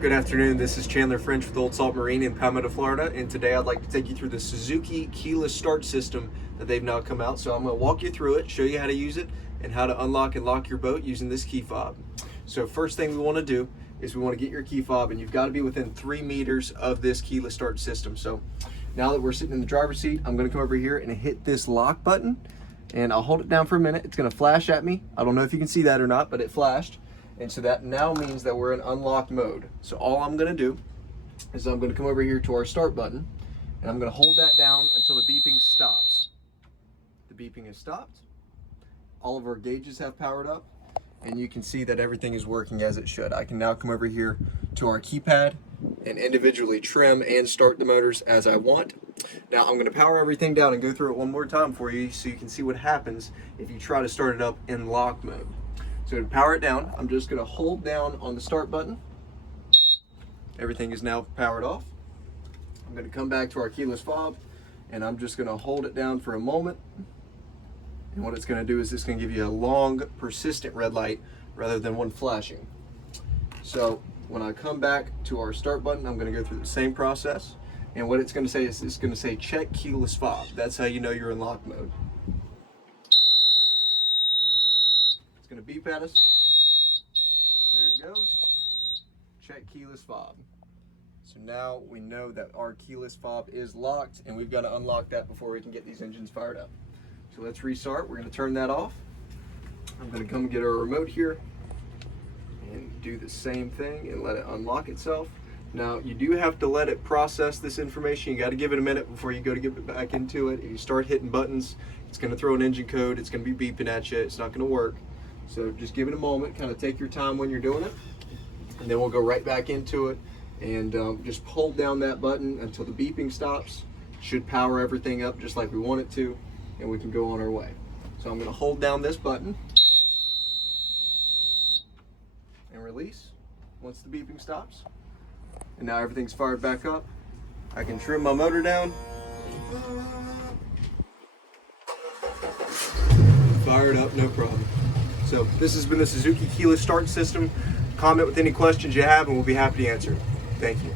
Good afternoon, this is Chandler French with Old Salt Marine in Palmetto, Florida, and today I'd like to take you through the Suzuki Keyless Start System that they've now come out. So I'm going to walk you through it, show you how to use it, and how to unlock and lock your boat using this key fob. So first thing we want to do is we want to get your key fob, and you've got to be within 3 meters of this keyless start system. So now that we're sitting in the driver's seat, I'm going to come over here and hit this lock button, and I'll hold it down for a minute. It's going to flash at me. I don't know if you can see that or not, but it flashed. And so that now means that we're in unlock mode. So all I'm gonna do is I'm gonna come over here to our start button, and I'm gonna hold that down until the beeping stops. The beeping has stopped. All of our gauges have powered up, and you can see that everything is working as it should. I can now come over here to our keypad and individually trim and start the motors as I want. Now I'm gonna power everything down and go through it one more time for you so you can see what happens if you try to start it up in lock mode. So to power it down, I'm just gonna hold down on the start button. Everything is now powered off. I'm gonna come back to our keyless fob, and I'm just gonna hold it down for a moment. And what it's gonna do is it's gonna give you a long, persistent red light rather than one flashing. So when I come back to our start button, I'm gonna go through the same process. And what it's gonna say is it's gonna say check keyless fob. That's how you know you're in lock mode. Going to beep at us. There it goes. Check keyless fob. So now we know that our keyless fob is locked, and we've got to unlock that before we can get these engines fired up. So let's restart. We're going to turn that off. I'm going to come get our remote here and do the same thing and let it unlock itself. Now you do have to let it process this information. You got to give it a minute before you go to get it back into it. If you start hitting buttons, it's going to throw an engine code. It's going to be beeping at you. It's not going to work. So just give it a moment, kind of take your time when you're doing it, and then we'll go right back into it, and just hold down that button until the beeping stops. Should power everything up just like we want it to, and we can go on our way. So I'm going to hold down this button and release once the beeping stops. And now everything's fired back up. I can trim my motor down. Fired up, no problem. So this has been the Suzuki Keyless Start System. Comment with any questions you have, and we'll be happy to answer. Thank you.